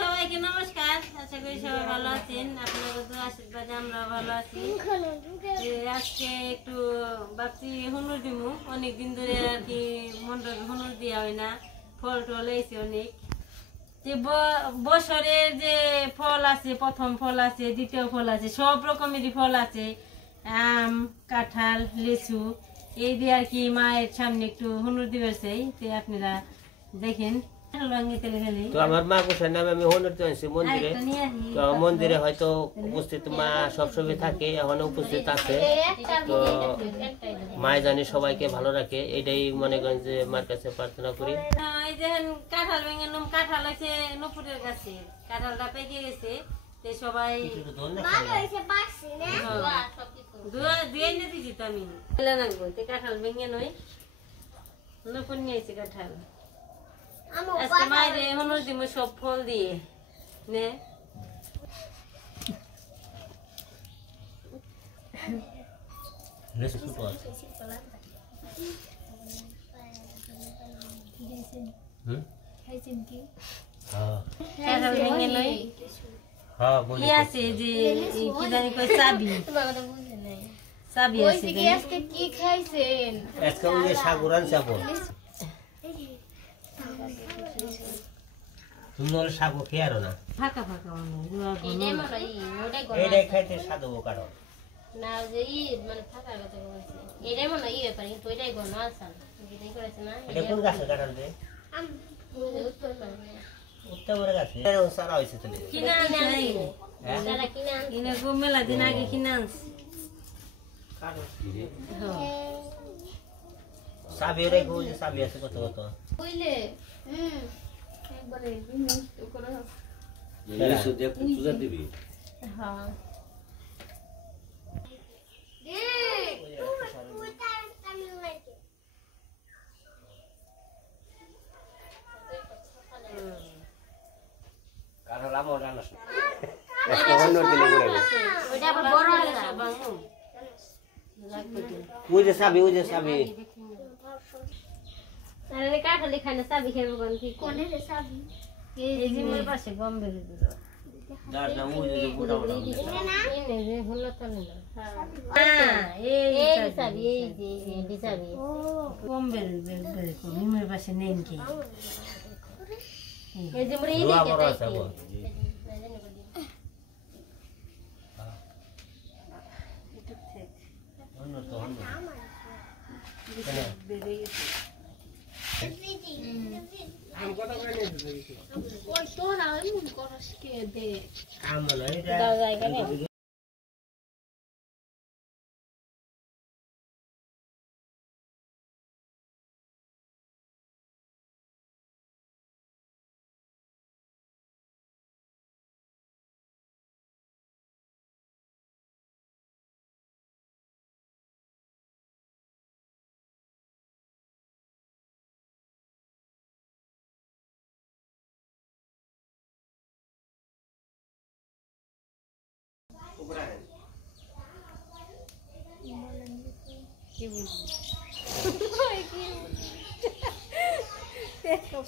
সবাইকে নমস্কার, আশা করি সবাই ভালো আছেন। আপনাদের তো আশীর্বাদে আমরা ভালো আছি। আজকে একটু ভাবছি হুনুর দিমু, অনেকদিন ধরে আর কি মন্ডপে হুনুর দেওয়া হয় না। ফল টল এসে অনেক, যে বছরের যে ফল আছে, প্রথম ফল আছে, দ্বিতীয় ফল আছে, সব রকমেরই ফল আছে। আম, কাঁঠাল, লিচু এই দিয়ে আর কি মায়ের সামনে একটু হুনুর দিবে চাই। আপনারা দেখেন তো আমার মা কোথায় নামে আমি হনুর আনছি মন্দিরে। তো মন্দিরে হয়তো উপস্থিত মা সবসময় থাকে, এখন উপস্থিত আছে। তো মায় জানি সবাইকে ভালো রাখে, এটাই মনে করেন যে মার কাছে প্রার্থনা করি। কাঁঠাল ভেঙে কাঁঠাল আছে নুপুরের কাছে, কাঁঠালটা পেকে গেছে, সবাই কাঁঠাল ভেঙে নয় নুপুর নিয়েছে কাঁঠাল। আজকে মায়ের হনুর দিব সব ফল দিয়ে নে। তুমি ওর শাক খেয়ে আরো না, ফাঁকা ফাঁকা এইটাই খাইতে স্বাদ হবো কারণ না যে মানে ফাঁকার কথা বলছি, এটাই মনে হয় ব্যাপার, কিন্তু ওইটাই গণ আসাল এটাই করেছে না। এটা কোন গাছের কাঁঠাল রে? উত্তর গাছে সারা হয়েছে তো কিনা নাই, তারা কিনা কিনা মেলা দিন আগে কিনা আনছি। সাবি রে গোল সাবি আছে কত কত বুঝলে একবারে মিষ্ট করে এই সুদে পূজা দিবি। হ্যাঁ কারণ আমার জানাস না ওইটা আবার বড় হয়ে যাবে। ওই যে সাবি আরে কাঁঠাল খায় না, সাবি খেয়ে বল কি কোনে রে সাবি? এই যে মোর পাশে গম বের দিল দাঁড় না ওই যে বুড়া বুড়া এই যে হলো তো না। হ্যাঁ এই সাবি, এই যে সাবি গম বের কম মোর পাশে নেন কি এই যে মোর এই দেখে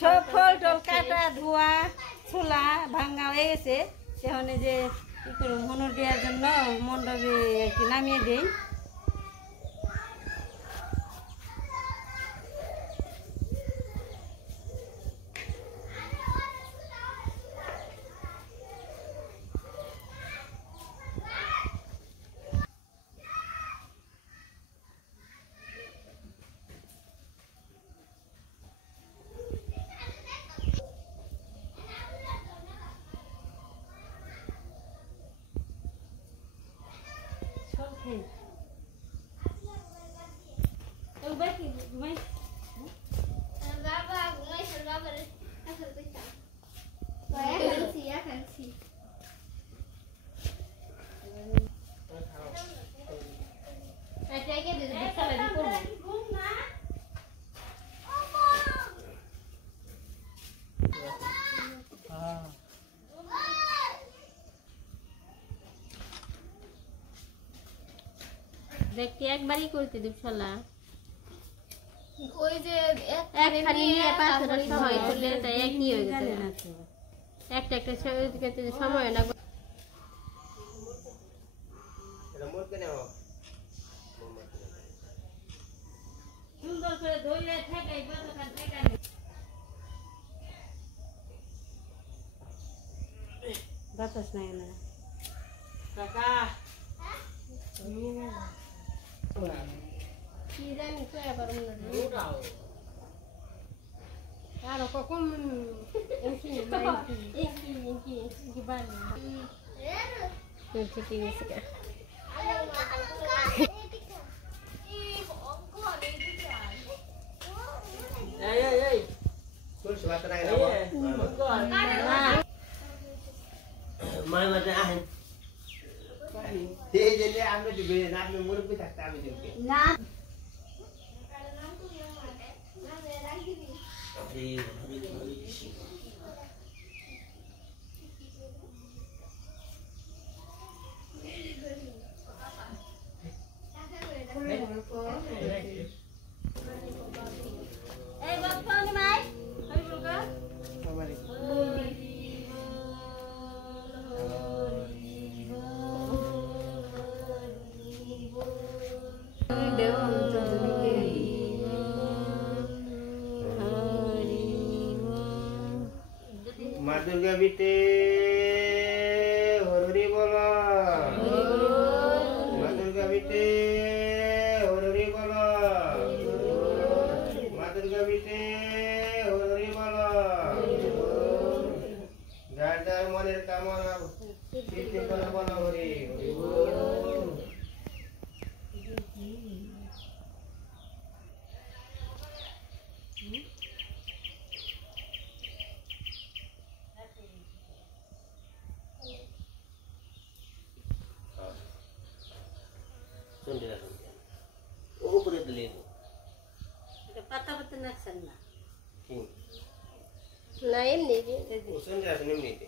সব ফল টল কাটা ধোয়া ছোলা ভাঙ্গা হয়ে গেছে। সেখানে যে কি করব হনুর দেওয়ার জন্য মণ্ডপে আর কি নামিয়ে দেই। দেখতে একবারই করতে দিব শালা ওই যে একখানি নিয়ে পাথরের সময় করলে তাই একই হয়ে গেছে একটা একটা সময় না সুন্দর করে ধরে ঠেকাই কতখান ঠেকাই বাতাস নাই না কাকা কি জানি তো আবার আরো কখন ঠিক আছে মাই মাঝে আহেন এই যে আমি দিবে না আমি মুরব্বি থাকতে আমি দিবে না এই বাপ্পা নি মাই হই বলকা মা দুর্গা বিতে হরি বলা মা দুর্গা বিতে হরি বলা মা দুর্গা বিতে হরি বলা যার যার মনের কামনা সিদ্ধি করে বলা হরি হরি বল শুনতে রাখুন উপরে দিলে এটা পাতা পাতা নাকছেন না কি না এমনি শুনতে রাখুন এমনিতে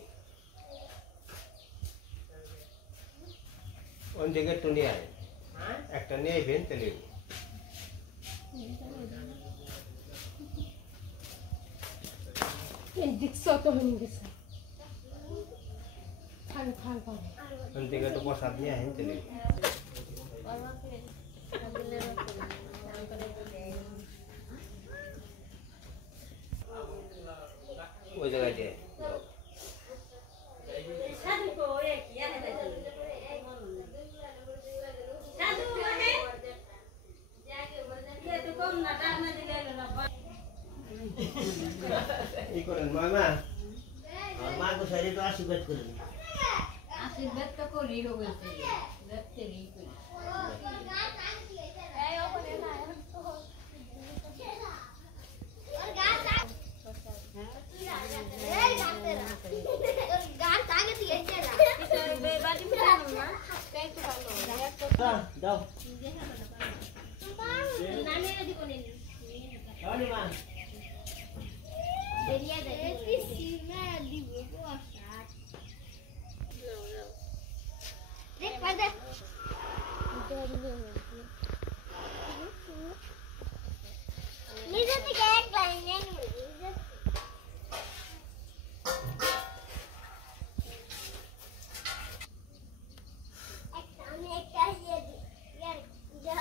ওন দিকে টুনি আয় একটা নিয়ে ভেন তেলে ওন দিকে তো প্রসাদ নিয়ে আহেন তেলে ওই জায়গায় দিয়ে সাধু তো এক ইয়া হে সাধু হে ये तो कम ना डाल ना दिले ना ই করেন মামা আর মা কো সাইরে তো আশীর্বাদ করেন आशीर्वाद तो कोरी हो गए थे लगते नहीं कोई দাও আরে মা বেরিয়ে যায় কি সিমা দিব বসাত দেখ পাদে নিজে থেকে এক লাইন নেই আমি একটা ইয়ে দি ইয়ার যা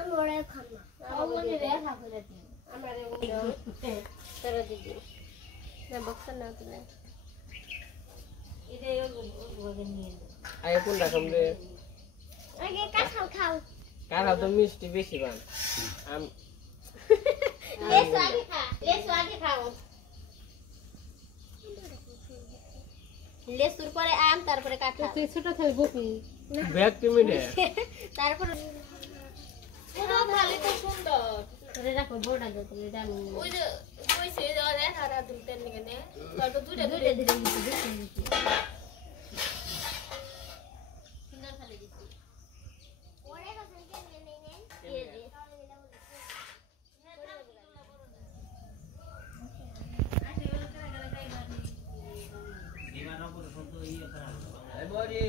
আমরা খানা আমাদের দেখা করে দিই আমরা तेरा दीदी मैं बक्सर ना तुले इधर वगन नहीं আগে কোন রকম রে আগে কাঁঠাল খাও কাঁঠাল তো মিষ্টি বেশি বান লেসু আগে খাও লেসুর পরে আম তারপরে কাঁঠাল তুই ছোট থাকবি বুকি ব্যক্তি মিলে তারপর পুরো ভালো তো সুন্দর তোরে রাখো বোড়া দাও তুমি জানো ওই যে কইছে যে খারা দুলতেন নিকেনে তো দুইটা দুইটা দিলে দিছি সুন্দর খালি দিছি ওরে কখন কে নেই নেই এই যে হরি